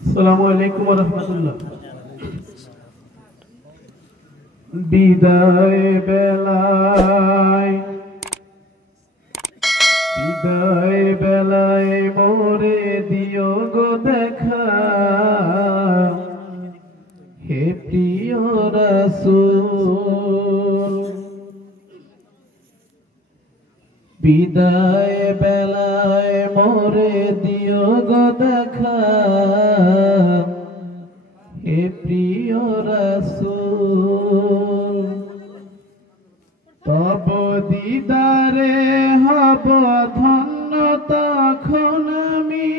আসসালামু আলাইকুম ওয়া রাহমাতুল্লাহ। বিদায় বেলায় বিদায় বেলায় মোরে দিও গো দেখা, হে প্রিয় রাসূল। বিদায় বেলায় মোরে দিও গো দেখা, হে প্রিয় রাসূল। তব দিদারে হব ধন্য তখন আমি,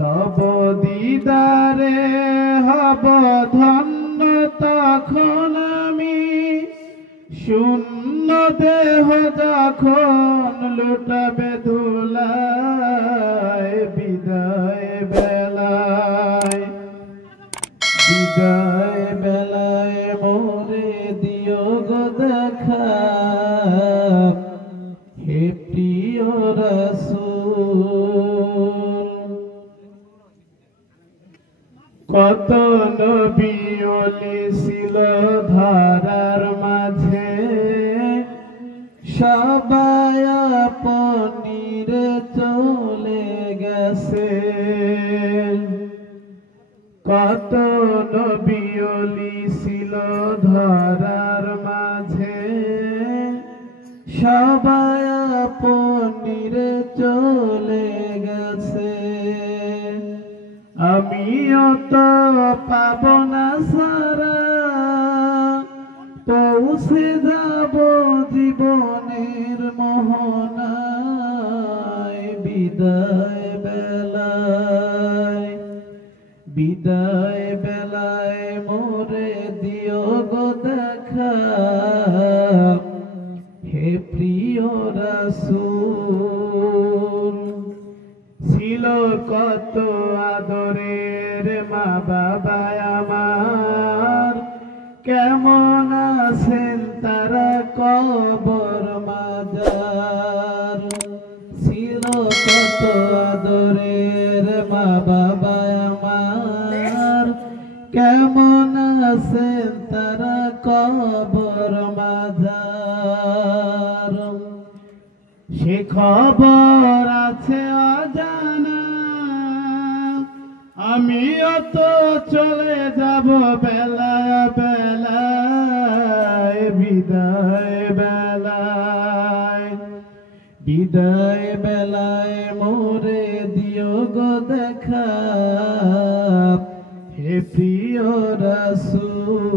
তব দিদারে হব ধন্য তখন আমি। শূন্য দেহ যখন লুটাবে ধুলায়, বিদায় বেলায় বিদায় বেলায় মোরে দিও গো দেখা, হে প্রিয় রাসূল। কত নবী ওলি ছিল ধারার মাঝে, সবাই আপনিরে চলে গেছে। কত নবী ওলি ছিল ধরার মাঝে, সবাই আপনিরে চলে গেছে। আমিও তো পাব না সারা, পৌঁছে যাব জীবনের মোহনায়। বিদায় বেলায় বিদায় বেলায় মোরে দিও গো দেখা, হে প্রিয় রাসূল। ছিল কত আদরের মা বাবা আমার, কেমন আছেন তারা কবর মাজার। ছিল কত আদরের মা বাবা আমার, কেমন আছেন তারা কবর মাজার। সে খবর আছে অজানা, আমিও তো চলে যাব বেলায় বেলায়। বিদায় বেলায় বিদায় বেলায় মোরে দিও গো দেখা, হে প্রিয় রাসূল।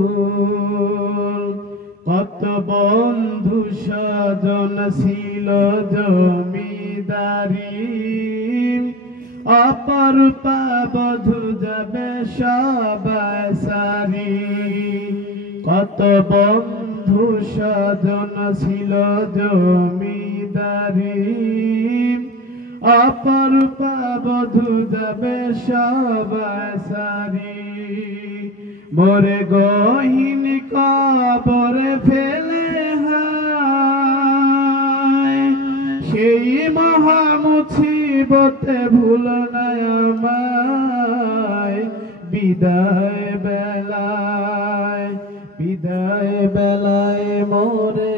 কত বন্ধু স্বজন ছিল জমিদারি, অপরূপা বধূ যাবে সবাই সারি। কত বন্ধু স্বজন ছিল জমিদারি, অপরূপা বধূ যাবে সবাই সারি। মোরে গহীন কবরে ফেলে হায়, সেই মহা মুসিবতে ভুল না আমায়। বিদায় বেলায় বিদায় বেলায় মোরে